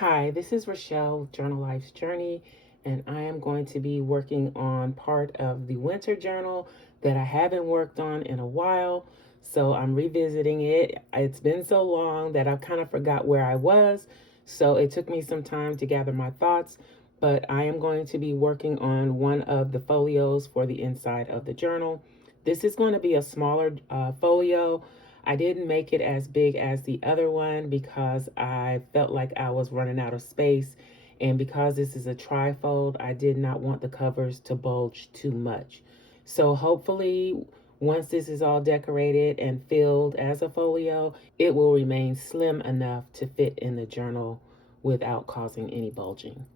Hi, this is Rachelle with Journal Life's Journey, and I am going to be working on part of the winter journal that I haven't worked on in a while. So I'm revisiting it. It's been so long that I've kind of forgot where I was. So it took me some time to gather my thoughts, but I am going to be working on one of the folios for the inside of the journal. This is going to be a smaller folio. I didn't make it as big as the other one because I felt like I was running out of space. And because this is a trifold, I did not want the covers to bulge too much. So hopefully, once this is all decorated and filled as a folio, it will remain slim enough to fit in the journal without causing any bulging.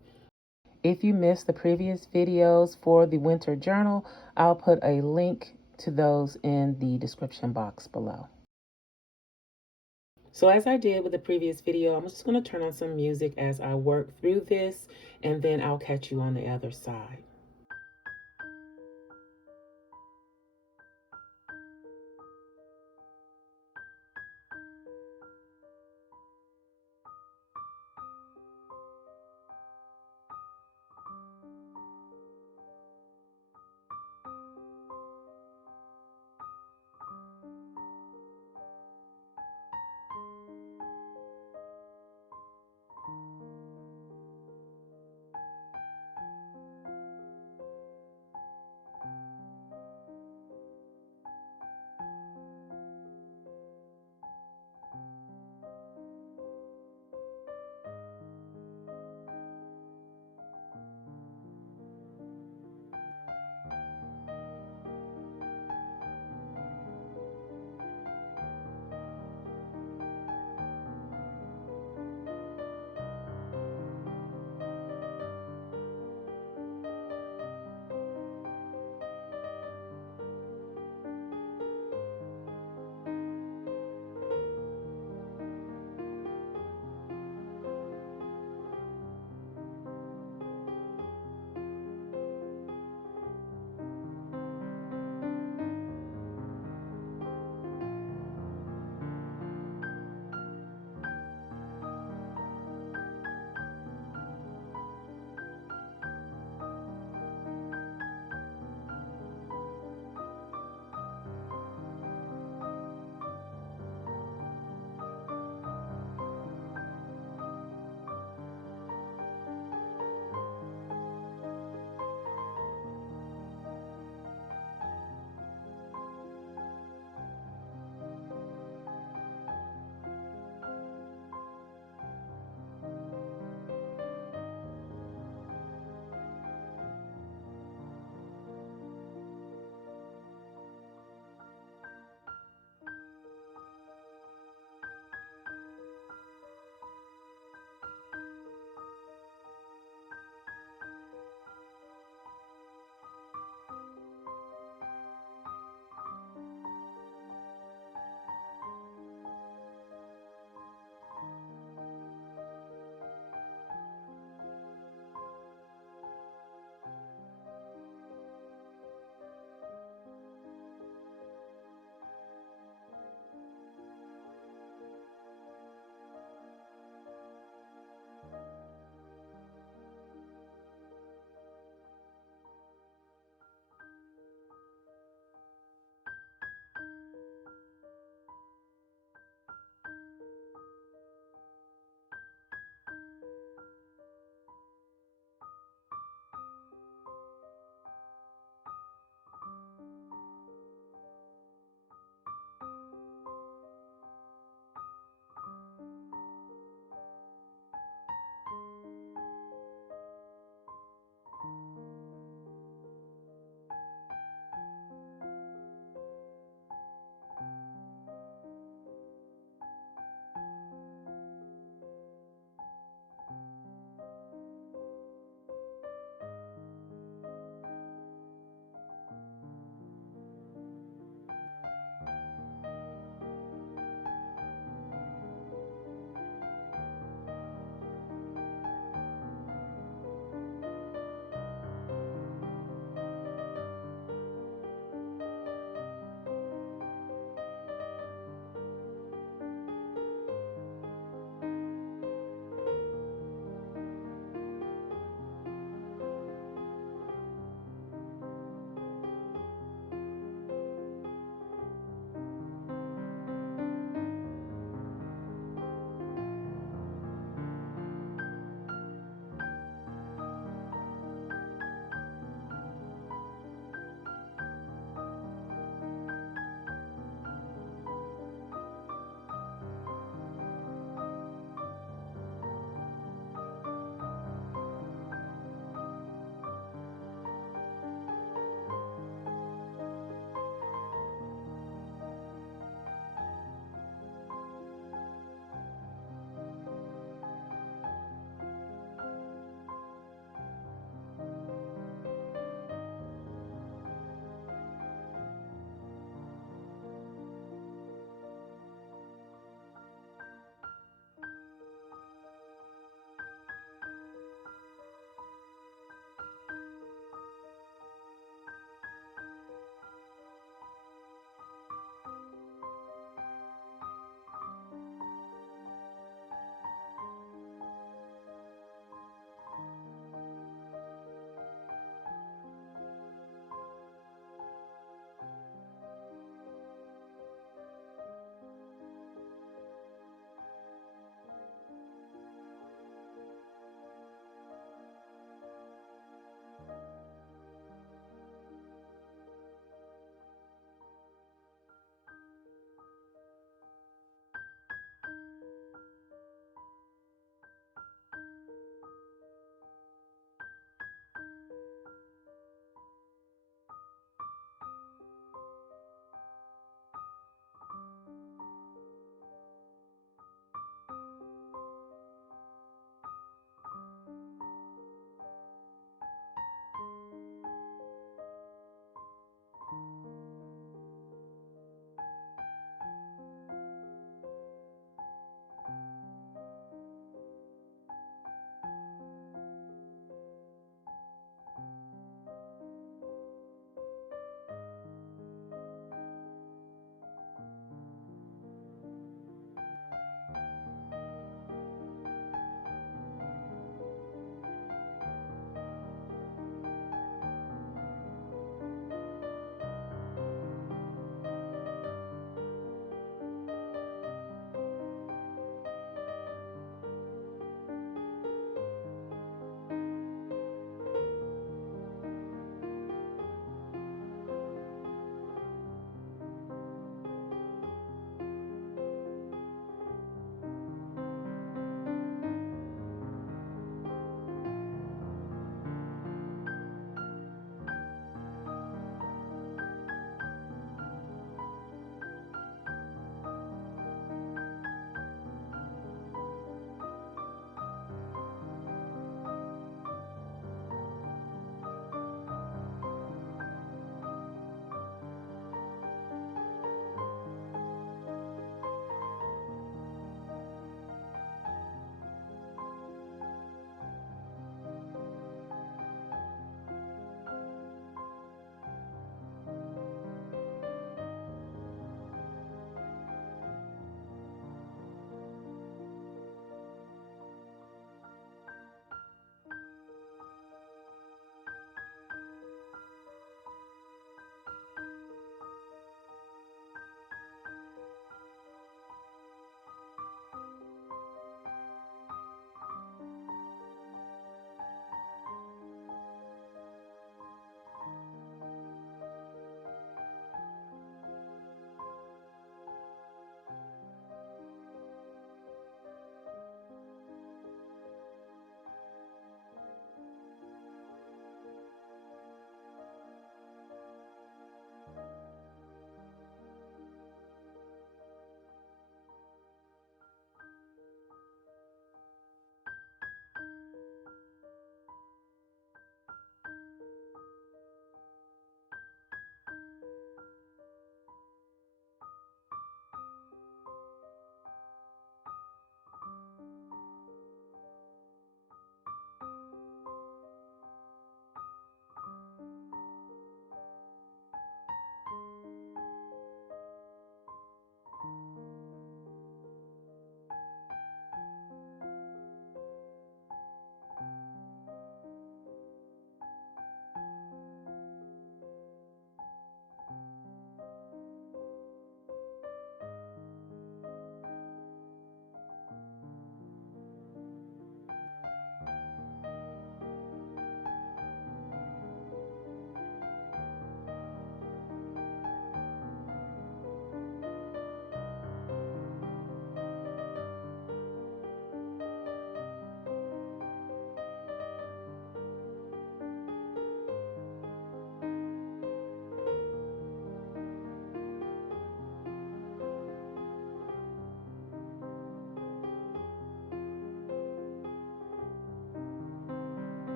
If you missed the previous videos for the winter journal, I'll put a link to those in the description box below. So as I did with the previous video, I'm just going to turn on some music as I work through this, and then I'll catch you on the other side.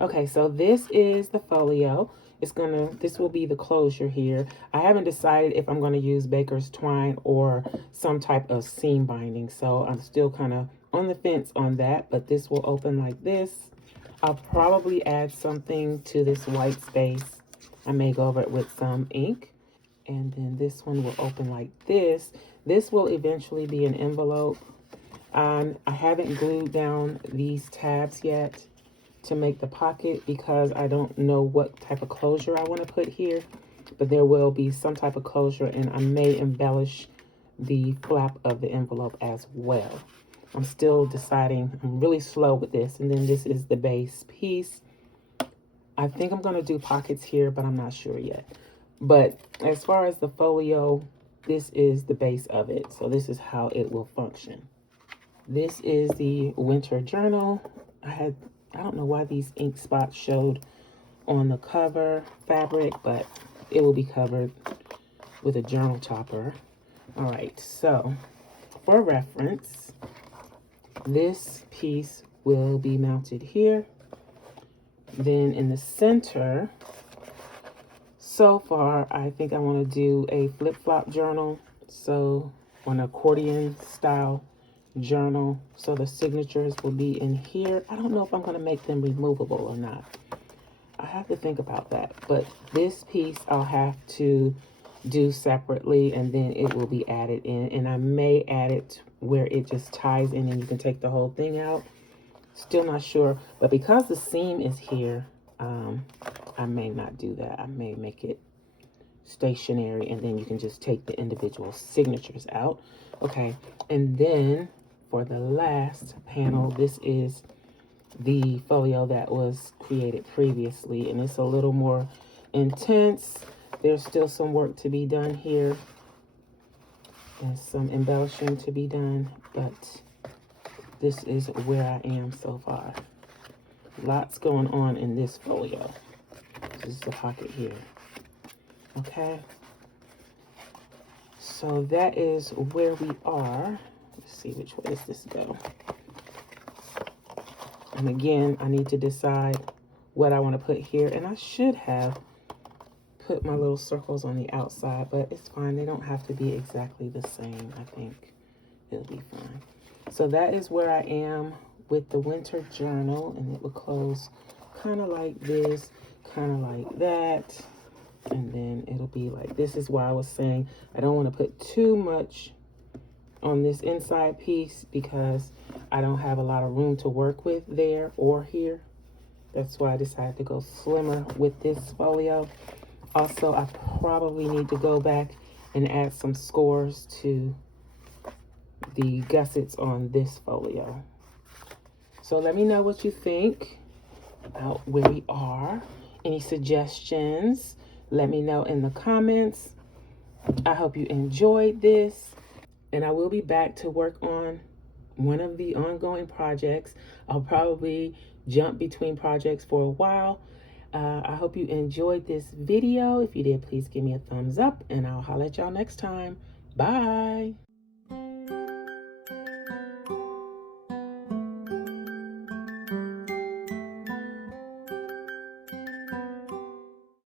Okay, so this is the folio. This will be the closure here. I haven't decided if I'm gonna use baker's twine or some type of seam binding. So I'm still kind of on the fence on that, but this will open like this. I'll probably add something to this white space. I may go over it with some ink. And then this one will open like this. This will eventually be an envelope. I haven't glued down these tabs yet to make the pocket because I don't know what type of closure I want to put here. But there will be some type of closure, and I may embellish the flap of the envelope as well. I'm still deciding. I'm really slow with this. And then this is the base piece. I think I'm going to do pockets here, but I'm not sure yet. But as far as the folio, this is the base of it. So this is how it will function. This is the winter journal. I don't know why these ink spots showed on the cover fabric, but it will be covered with a journal topper. All right, so for reference, this piece will be mounted here. Then in the center, so far, I think I want to do a flip-flop journal. So an accordion style journal. So the signatures will be in here. I don't know if I'm going to make them removable or not. I have to think about that. But this piece I'll have to do separately, and then it will be added in. And I may add it where it just ties in and you can take the whole thing out. Still not sure. But because the seam is here, I may not do that. I may make it stationary, and then you can just take the individual signatures out. Okay, and then for the last panel, this is the folio that was created previously, and it's a little more intense. There's still some work to be done here and some embellishing to be done, but this is where I am so far. Lots going on in this folio. This is the pocket here. Okay. So that is where we are. Let's see, which way does this go? And again, I need to decide what I want to put here. And I should have put my little circles on the outside, but it's fine. They don't have to be exactly the same. I think it'll be fine. So that is where I am with the winter journal, and it will close kind of like this, kind of like that, and then it'll be like this. Is why I was saying I don't want to put too much on this inside piece because I don't have a lot of room to work with there or here. That's why I decided to go slimmer with this folio. Also, I probably need to go back and add some scores to the gussets on this folio. So let me know what you think about where we are. Any suggestions, let me know in the comments. I hope you enjoyed this, and I will be back to work on one of the ongoing projects. I'll probably jump between projects for a while. I hope you enjoyed this video. If you did, please give me a thumbs up, and I'll holler at y'all next time. Bye.